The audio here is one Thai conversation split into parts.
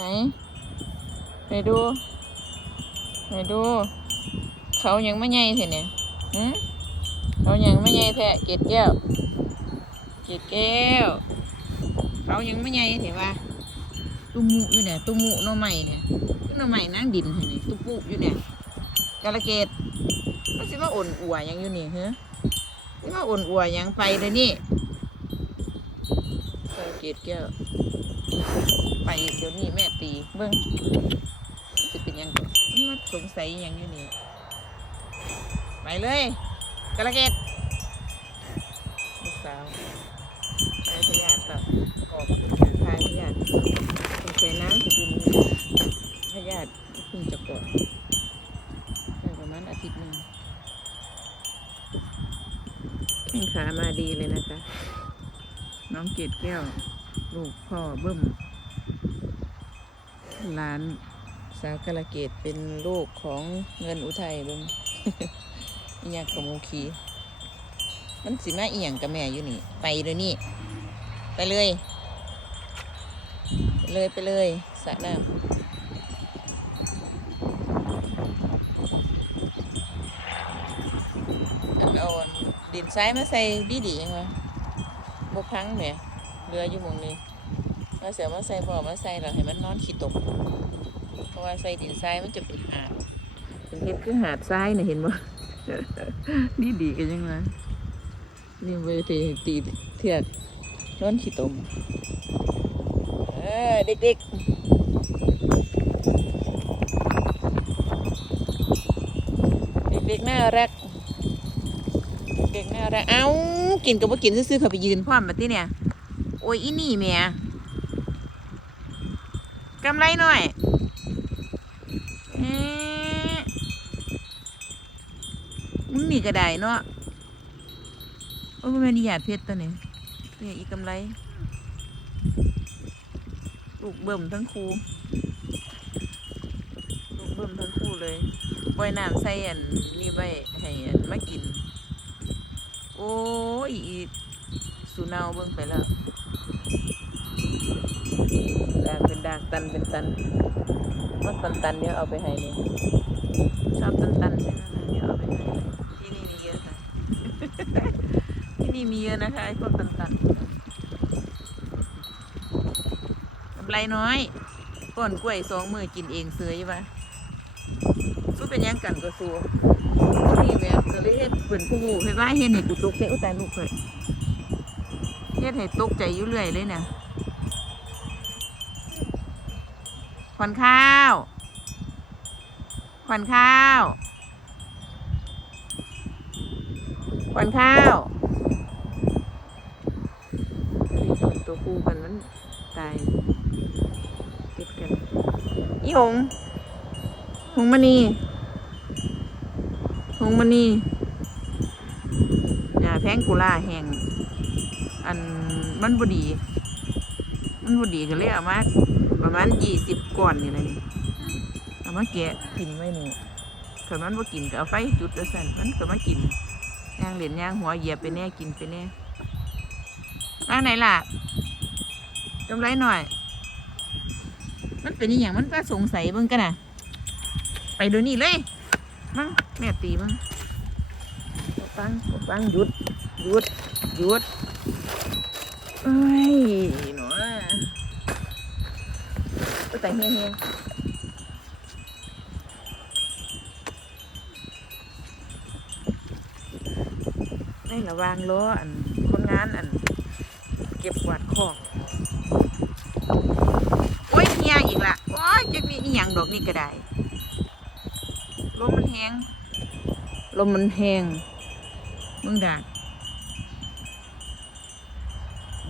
ไหนไหนดูไหนดู เขายังไม่ใหญ่แท้เนี่ยหืมเขายังไม่ใหญ่แท้เกล็ดแก้วเกล็ดแก้ว เขายังไม่ใหญ่แท้ว่าตุ้มมุอยู่เนี่ยตุ้มมุหน่อใหม่เนี่ยคือหน่อใหม่นั่งดินเห็นไหมตุ้มมุอยู่เนี่ยกาละเกดมันสิมาอ่อนอัวยังอยู่นี่เฮ้สิมาอ่อนอัวยังไปเลยนี่ กาละเกดแก้วไปเดี๋ยวนี้แม่ตีเบิ้งสิเป็นหยังก่อนมันมาสงสัยหยังอยู่นี่ไปเลยกระเกตลูกสาวไปพยาธิกับกอบพายพยาธิสงสัยน้ำสิเป็นพยาธิเพิ่งจะเกาะได้ประมาณอาทิตย์หนึ่งแข้งขามาดีเลยนะคะ น้องเกดแก้ว ลูกพ่อเบิ้มหลานสาวกาลเกตเป็นลูกของเงินอุทัยเบิ้งอีหยังกับโมคีมันสิมาอีหยังกับแม่อยู่นี่ ไปเลยนี่ ไปเลย ไปเลยไปเลยสระน้ำอันอาอันดินทรายมาใส่ดีดีๆยังไง บกพังเนี่ยเรืออยู่มองนี้มาเสียมาใส่บ่อมาใส่แล้วให้มันนอนขี้ตก เพราะว่าใส่ดินทรายมันจะเป็นหาดเป็นเห็ดคือหาดทรายนะเห็นบ่นี่ดีกันยังไงนี่เวทีตีเทียดนอนขี้ตมเออเด็กๆเด็กๆน่ารัก ด็กๆน่ารักเอ้ากินกับว่ากินซื้อๆเขาไปยืนพร้อมมาที่เนี่ย โอ้ยอีนี่แหม่กำไรหน่อยเอ๊มึงนี่ก็ได้เนาะโอ้ยบ่แม่นอีหยาดเพชรตัวนี้เนี่ยอีกำไรลูกเบิ่มทั้งคู่ลูกเบิ่มทั้งคู่เลยปล่อยน้ำใส่อันนี่ไว้ให้มากิน โอ้ยอีสูเนาเบิ่งไปแล้วดากเป็นดากตันเป็นตันมันตันตันๆเดี๋ยวเอาไปให้เลยชอบตันตันๆใช่ไหมคะเดี๋ยวเอาไปให้ที่นี่มีเยอะค่ะที่นี่มีเยอะนะคะไอ้พวกตันตันๆกำไรน้อยก้อนกล้วยสองมือกินเองเสยปะ สู้เป็นยังกันก็สู้นี่แม่ก็เลยเฮ็ดเป็นผู้หูให้ว่าเฮ็ดให้กูตกใจอุยตายลูกเคยเฮ็ดให้ตกใจอยู่เรื่อยเลยเนี่ยขวัญข้าวขวัญข้าวขวัญข้าวตัวคู่กันมันตายติดกันอีหงหงมณี งมณีอย่าแพงกุล่าแห้งอันมันบดี มันบดีก็เลยเอามาประมาณยี่สิบก้อนนี่แหละนี่เอามาแกะกินไว้นี่ถ้ามันว่ากินก็เอาไฟจุดแล้วสั่นมันก็มากินย่างเหรียญย่างหัวเหยียบไปแน่กินไปแน่ร่างไหนล่ะกำไรหน่อย มันเป็นอย่างมันก็สงสัยเบิ่งกันนะไปเดูนี่เลย มั้งแม่ตีมั้งกดฟังกดฟังหยุดหยุดหยุดเอ้ยหนูอะก็แต่เฮียเฮียในระวางล้ออันคนงานอัน เก็บกวาดคอกโอ้ยเฮียอีกละโอ้ยจะมีอีหยังดอกนี่ก็ได้ มมันแห้งลมมันแห้งมึงดาก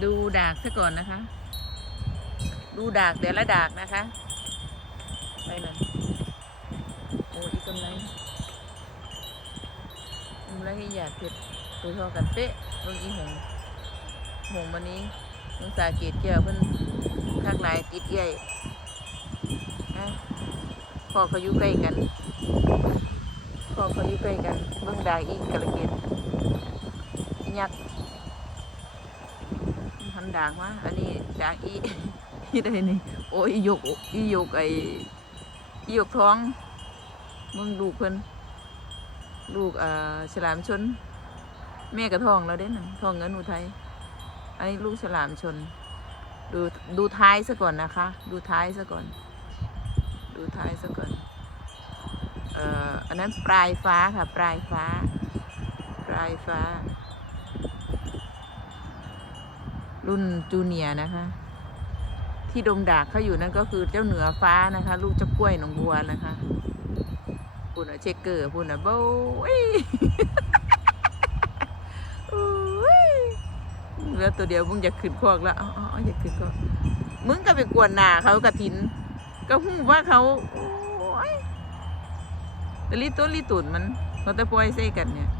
ดูดากซะก่อนนะคะ ดูดากแต่ละดากนะคะ ไปเลยโอ้อีกำไรกำไรที่อยากเก็บตัวเท่ากันเป๊ะเมื่อกี้หงหงวันนี้มึงสาเกตเกี่ยวเพิ่นข้างหลายติดใหญ่นะพ่อเขาอยู่ใกล้กัน พอเขาอยู่ใกล้กันเบิ่งดาอีกกระเกตอียักษ์หันด่ากมาอันนี้ด่ากอีอีได้นี่โอ้ยยกอียกไอ้อียกท้องมึงลูกเพิ่นลูกอ่าฉลามชน แม่กระท้องแล้วเด้น่ะท้องเงินอุทัยอันนี้ลูกฉลามชน ดูดูท้ายซะก่อนนะคะ ดูท้ายซะก่อน ดูท้ายซะก่อน เอ่ออันนั้นปลายฟ้าค่ะปลายฟ้า ปลายฟ้า รุ่นจูเนียนะคะ ที่ดงดากเขาอยู่นั่นก็คือเจ้าเหนือฟ้านะคะ ลูกเจ้ากล้วยหนองบัวนะคะพูดนะเชคเกอร์พูดนะโบ้ยโอ้ยเหลือตัวเดียวมึงอยากขึ้นคอกแล้วอ๋ออยากขึ้นคอกมึงก็ไปกวนหนาเขากระถิน ก็หูว่าเขา ตะลิต้นลิตุนมันเขาแต่ปล่อยใส่กันเนี่ย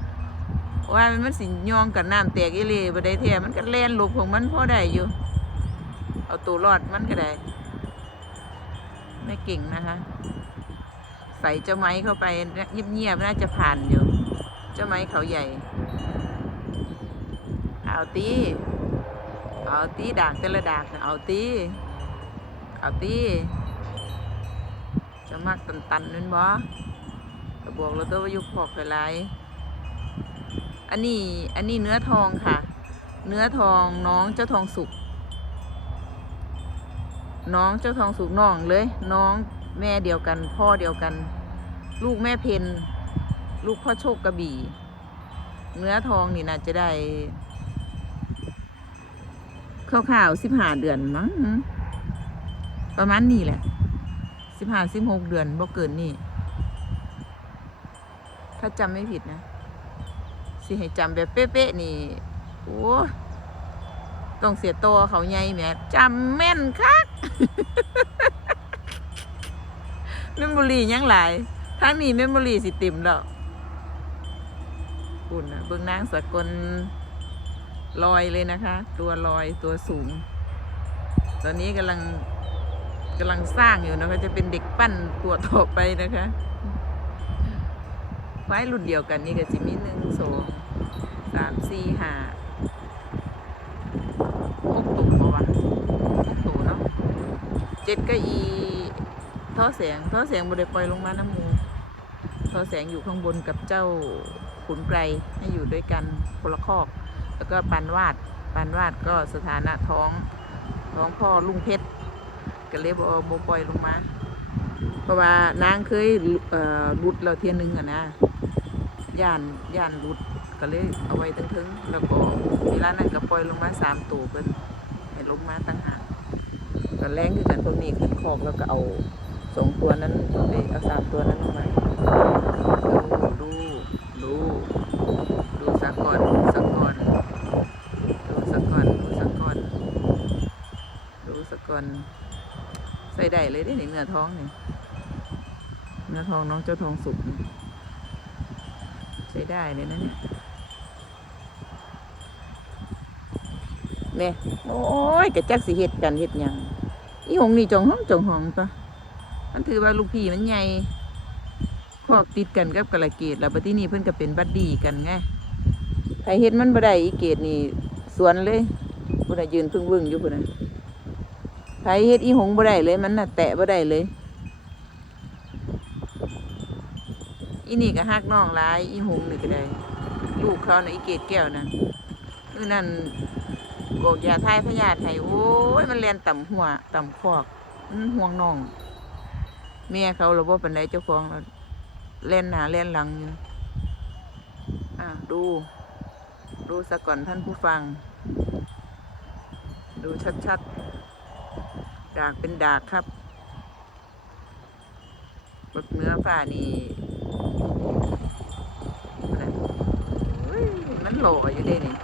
ว่ามันสิยองกับน้ำแตกอีหลีบ่ได้แท้มันก็แล่นหลบของมันพอได้อยู่ เอาตัวรอดมันก็ได้ไม่เก่งนะคะ ใส่เจ้าไม้เข้าไปเงียบๆน่าจะผ่านอยู่ เจ้าไม้เขาใหญ่ เอาตีเอาตีด่างแต่ละด่างเอาตีเอาตีจะมักตันๆนั่นบ่ ก็บอกเราตัวว่าอยุคพอกหลายอันนี้อันนี้เนื้อทองค่ะ เนื้อทองน้องเจ้าทองสุก น้องเจ้าทองสุกน้องเลย น้องแม่เดียวกัน พ่อเดียวกัน ลูกแม่เพนลูกพ่อโชคกระบี่ เนื้อทองนี่น่าจะได้ข่าวๆสิบห้าเดือนมั้งประมาณนี้แหละสิบห้าสิบหกเดือนบ่เกินนี่ ถ้าจำไม่ผิดนะ สิให้จำแบบเป๊ะๆนี่โอ้ต้องเสียตัวเขาใหญ่แหมจำแม่นคักเมมโมรียังหลายทั้งนี้เมมโมรีสิติ่มแล้วคุณนะเบื้องนางสกลลอยเลยนะคะ ตัวลอยตัวสูง ตอนนี้กำลังกำลังสร้างอยู่นะคะจะเป็นเด็กปั้นตัวต่อไปนะคะ ไว้รุ่นเดียวกันนี่ก็สิมีหนึ่งสองสามสี่ห้าหกตุ่มบ่วะหกตุ่มเนาะเจ็ดก็อีท่อแสงท่อแสงบริปล่อยลงมาน้ำมูท่อแสงอยู่ข้างบนกับเจ้าขุนไกรให้อยู่ด้วยกันคนละคอก แล้วก็ปันวาดปันวาดก็สถานะท้องท้องพ่อลุงเพชรก็เลยบอบปล่อยลงมา เพราะว่านางเคยเอ่อรุดเราเทียนหนึ่งอะนะ ย่านย่านรุดก็เลยเอาไว้ตั้งทึงแล้วก็เวลานั้นก็ปล่อยลงมาสามตัวเพิ่นให้ลงมาตั้งหากก็แรงคือกันพวกนี้ขึ้นคอกแล้วก็เอาสองตัวนั้นเอ้ยเอาสามตัวนั้นลงมาดูดูดูดูสักก่อนสักก่อนดูสักก่อนดูสักก่อนดูสักก่อนใส่ได้เลยได้ในเนื้อท้องนี่เนื้อท้องน้องเจ้าทองสุกนี่ ได้เลยนะเนี่ยเนี่ยโอ้ยกะจักสิเฮ็ดกันเฮ็ดยังอีหงนี่จองห้องจองห้องปะมันถือว่าลูกพี่มันใหญ่คอกติดกันกับกระเกดแล้วบัดที่นี่เพิ่อนก็เป็นบัดดีกันไงใครเฮ็ดมันบ่ได้อีเกดนี่สวนเลยพุ่นน่ะยืนพึ่งวึ่งอยู่พุ่นน่ะใครเฮ็ดอีหงบ่ได้เลย มันน่ะแตะบ่ได้เลย อีนี่ก็ฮักน้องหลาย อีหงนี่ก็ได้ ลูกเขาในะอีเกดแก้วนั่นคือนั่นโกกยาไทยพญาไทยโอ้ย มันเรียนต่ำหัวต่ำคอกมันห่วงน้องเมียเขาหรือว่าเป็นไรเจ้าของเล่นหนาเล่นหลังอยู่อะดู ดูสะก่อนท่านผู้ฟัง ดูชัดๆ ดากเป็นดากครับบดเนื้อฝ่านี่ เฮ้ยมัน หล่ออยู่เด้นี่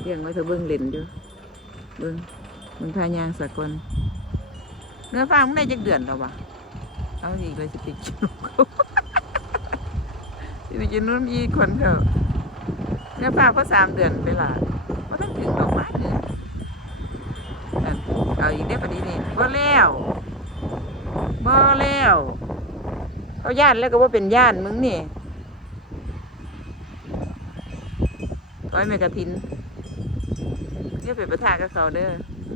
เลี้ยงไว้เธอเบิ้งเล่นอยู่เบิ้งมันทายางสากลเนื้อฟางมันได้จักเดือนแล้ววะเอาอีกเลยสิไปกินนมเขาสิไปกินนุ่มอีกคนเขาเนื้อฟางก็สามเดือนไปละก็ต้องถึงดอกไม้เนี่ยเอาอีกได้ปะนี้นี่บ่แล้วบ่แล้วเขาย่านแล้วก็ว่าเป็นย่านมึงนี่ ร้อยเมกะทินเรียไปประทากับเขาเด้อ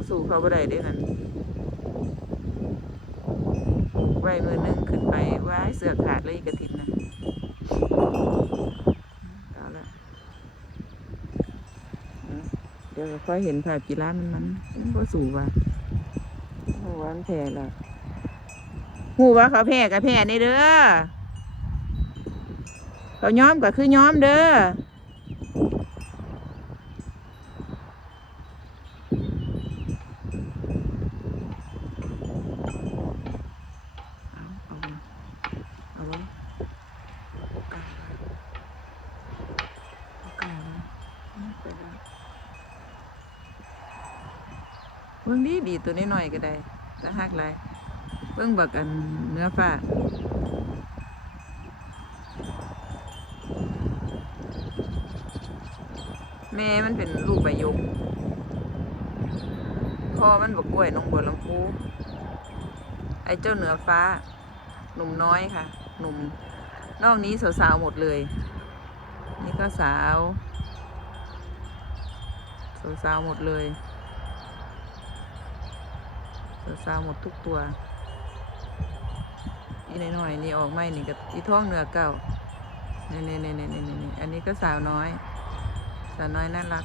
สู่เขาบ่ได้เด้นั่นไว้มือนึงขึ้นไปว้าเสือขาดเลยอีกระทินนะเอาละเดี๋ยวค่อยเห็นภาพกีฬามันมันมันก็สู่ว่าโอ้วันแพ้ละหูว่าเขาแพ้กับแพ้นี่เด้อเขาย้อมก็คือย้อมเด้อ เอาเอาเอาวะเอากล้าเอากล้าเอาไปแล้วเบิ่งดีดีตัวน้อยๆก็ได้จะหักไรเบิ่งบักอันเนื้อฟ้าแม่มันเป็นลูกใบยกพ่อมันบักกล้วยน้องบัวลำพูไอ้เจ้าเหนือฟ้า หนุ่มน้อยค่ะ หนุ่มนอกนี้สาวๆหมดเลย นี่ก็สาว สาวๆหมดเลย สาวหมดทุกตัวอีนน้อยนี่ออกไม่นี่กับอีท้องเหนือเก่านี่นี่นี่นี่นี่นี่อันนี้ก็สาวน้อย สาวน้อยน่ารัก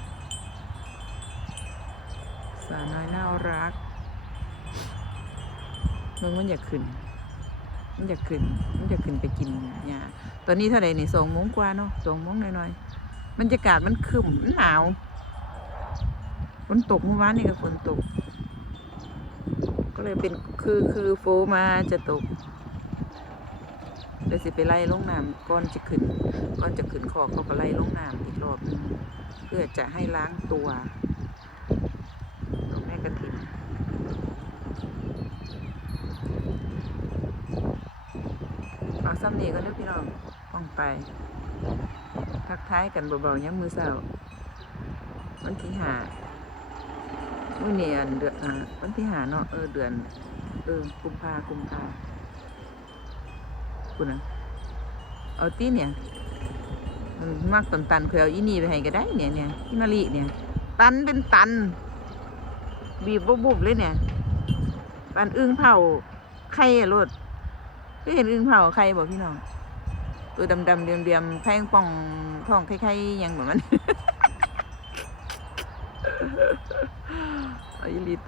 สาวน้อยน่ารักมึงมันอยากขึ้น มันอยากขึ้น มันอยากขึ้นไปกินหญ้าตอนนี้เท่าไหร่นี่สองโมงกว่าเนาะสองโมงหน่อยๆบรรยากาศมันครึมมันหนาวฝนตกเมื่อวานนี่ก็ฝนตก ก็เลยเป็นคือคือโฟมาจะตกเดี๋ยวสิไปไล่ลงน้ำก่อนจะขึ้นก่อนจะขึ้นขอเขาก็ไล่ลงน้ำอีกรอบนึงเพื่อจะให้ล้างตัวตรงแม่กระถิ่นเอาซ้ำนี้ก็เด้อกพี่น้องป้องไป ทักทายกันเบาๆย้ำมือเศร้าวันที่หา มื่อเนี่ยเดือนวันที่หาเนาะเออเดือน เออกุมภากุมภาคุณนะเอาตีเนี่ยมันมากตันตันๆเคยเอาอีนี่ไปให้ก็ได้เนี่ยเนี่ยที่นาลีเนี่ย ตันเป็นตัน บีบบุบเลยเนี่ยปันอึ้งเผาไข่รดก็เห็นอึ่งเผาใครบอกพี่น้องตัวดำๆเดียมๆแพงป่องท้องไข่ๆยังแบบมัน เอาอีห ลิต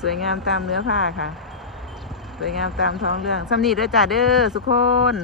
สวยงามตามเนื้อผ้าค่ะ สวยงามตามท้องเรื่องสำนีเด้อจ้าเด้อสุกคน